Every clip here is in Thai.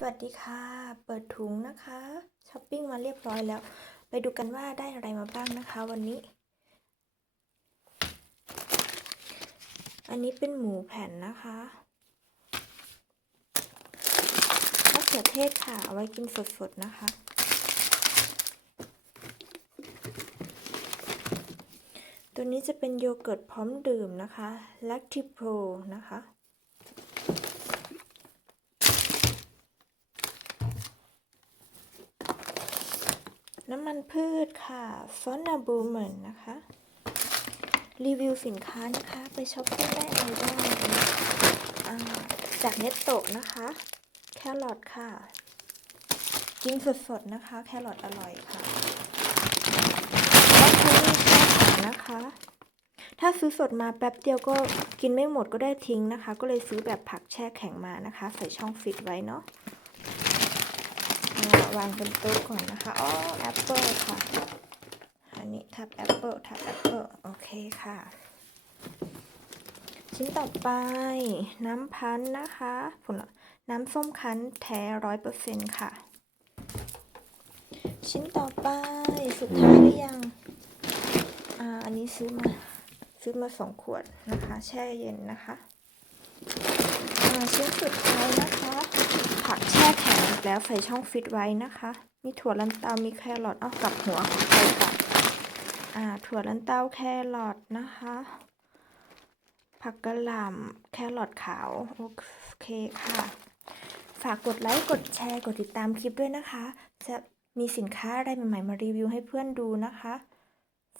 สวัสดีค่ะ เปิดถุงนะคะช้อปปิ้งมาเรียบร้อยแล้ว ไปดูกันว่าได้อะไรมาบ้างนะคะวันนี้ อันนี้เป็นหมูแผ่นนะคะมะเขือเทศค่ะ เอาไว้กินสดๆนะคะ ตัวนี้จะเป็นโยเกิร์ตพร้อมดื่มนะคะ Lacti Pro นะคะ น้ำมันพืชค่ะฟอนนาบูเหมือนนะคะ รีวิวสินค้านะคะ ไปช้อปปิ้งได้อะไรบ้างอ่าจากเน็ตโตะนะคะ แครอทค่ะ กินสดๆนะคะ แครอทอร่อยค่ะแล้วคือแช่แข็งนะคะ ถ้าซื้อสดมาแป๊บเดียวก็กินไม่หมดก็ได้ทิ้งนะคะ ก็เลยซื้อแบบผักแช่แข็งมานะคะ ใส่ช่องฟิตไว้เนาะ วางบนโต๊ะก่อนนะคะอ๋อแอปเปิลค่ะ อันนี้ทับแอปเปิลทับแอปเปิลโอเคค่ะ ชิ้นต่อไปน้ำพันนะคะผลน้ำส้มคั้นแท้ร้อยเปอร์เซ็นต์ค่ะ ชิ้นต่อไปสุดท้ายหรือยังอ่าอันนี้ซื้อมา ซื้อมาสองขวดนะคะ แช่เย็นนะคะอ่าชิ้นสุดท้ายนะ แล้วใส่ช่องฟิตไว้นะคะ มีถั่วลันเตามีแครอทเอากลับหัวของไปก่อนอ่าถั่วลันเตาแครอทนะคะ ผักกระหล่ำแครอทขาวโอเคค่ะ ฝากกดไลค์กดแชร์กดติดตามคลิปด้วยนะคะ จะมีสินค้าอะไรใหม่ๆมารีวิวให้เพื่อนดูนะคะ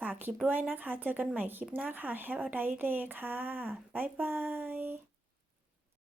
ฝากคลิปด้วยนะคะ เจอกันใหม่คลิปหน้าค่ะ Have a nice day ค่ะ บ๊ายบาย